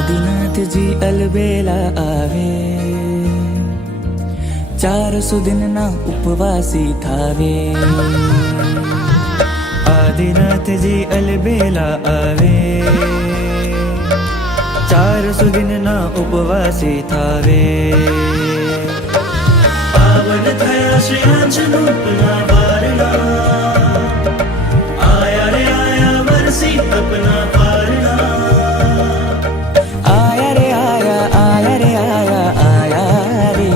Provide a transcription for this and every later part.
આદિનાથજી અલબેલા આવે, 400 દિનના ઉપવાસી થાવે. આદિનાથજી અલબેલા આવે, 400 દિનના ઉપવાસી થાવે. પાવન થયા શ્રી અંજનુપના વારણા, આયા રે આયા વરસી તપના પારણા. આયા રે આયા, આયા રે આયા, આયા રે.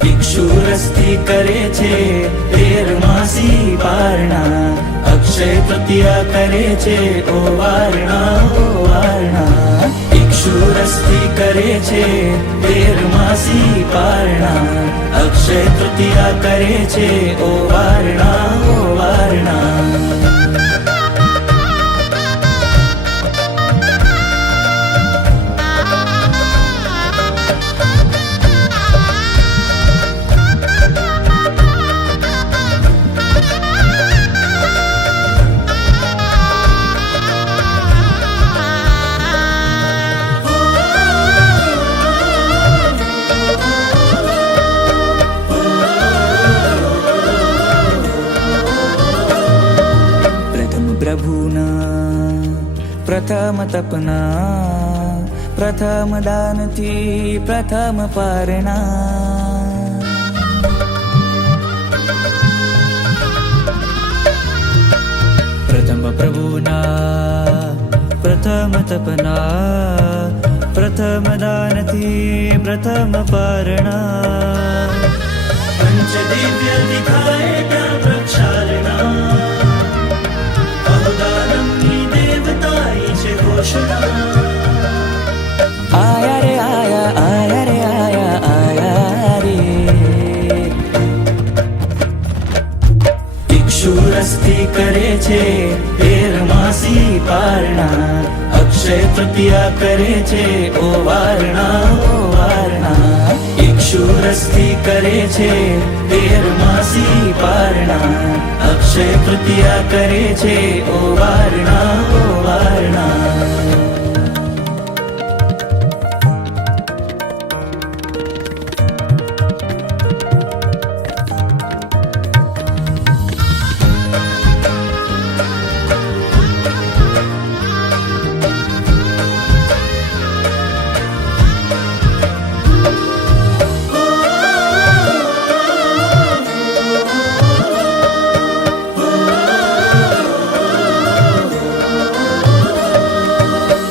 ભિક્ષુ રસ્તી કરે છે 13 માસી પારણા, અક્ષય તૃતીયા કરે છે ઓ વારણા, ઓ વારણા. ભિક્ષુ રસ્તી કરે છે 13 માસી પારણા, અક્ષય તૃતીયા કરે છે ઓ વારણા, ઓ વારણા. પ્રભુના પ્રથમ તપના, પ્રથમ દાનથી પ્રથમ પારણા. પ્રથમ પ્રભુના પ્રથમ તપના, પ્રથમ દાનથી પ્રથમ પારણા. પંચ દિવ્ય દિખાય ત્યાં પ્રક્ષાલના, બહુદાનમની દેવતાઈ છે ઘોષણા. આયા રે આયા, આયા રે આયા, આયા રે. ભિક્ષુ રસ્તી કરે છે 13 માસી પારણા, અક્ષય તૃતીયા કરે છે ઓ વારણા, ઓ વારણા. ભિક્ષુ રસ્તી કરે છે 13 માસી પારણા, અક્ષય તૃતીયા કરે છે ઓ વારણા, ઓ વારણા.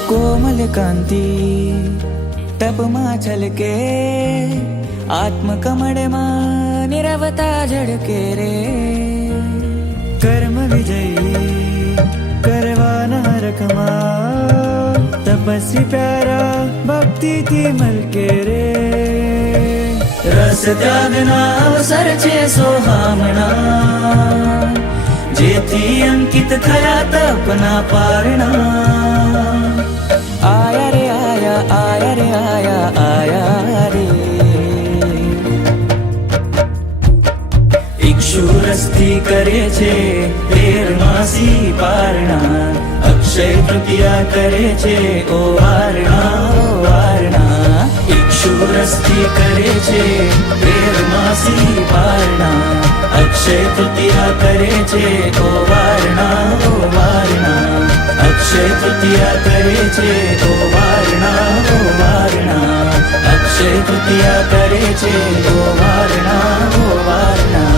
કોમલ કાંતિ તપમાં છલકે, આત્મકમળમાં નિરવતા ઝળકે રે. કર્મ વિજય કરવાના રખમાં, તપસ્વી પ્યારા ભક્તિથી મલકે રે. રસ ત્યાગના અવસર છે સોહામણા, જેથી અંકિત થયા તપના પારણા. આયા રે આયા, આયા રે આયા, આયા રે. ભિક્ષુ રસ્તી કરે છે 13 માસી પારણા, અક્ષય તૃતીયા કરે છે ઓ વારણા, ઓ વારણા. ભિક્ષુ રસ્તી કરે છે 13 માસી પારણા, અક્ષય તૃતીયા કરે છે ઓ વારણા, ઓ વારણા. અક્ષય તૃતીયા કરે છે ઓ વારણા, ઓ વારણા. અક્ષય તૃતીયા કરે છે ઓ વારણા, ઓ વારણા.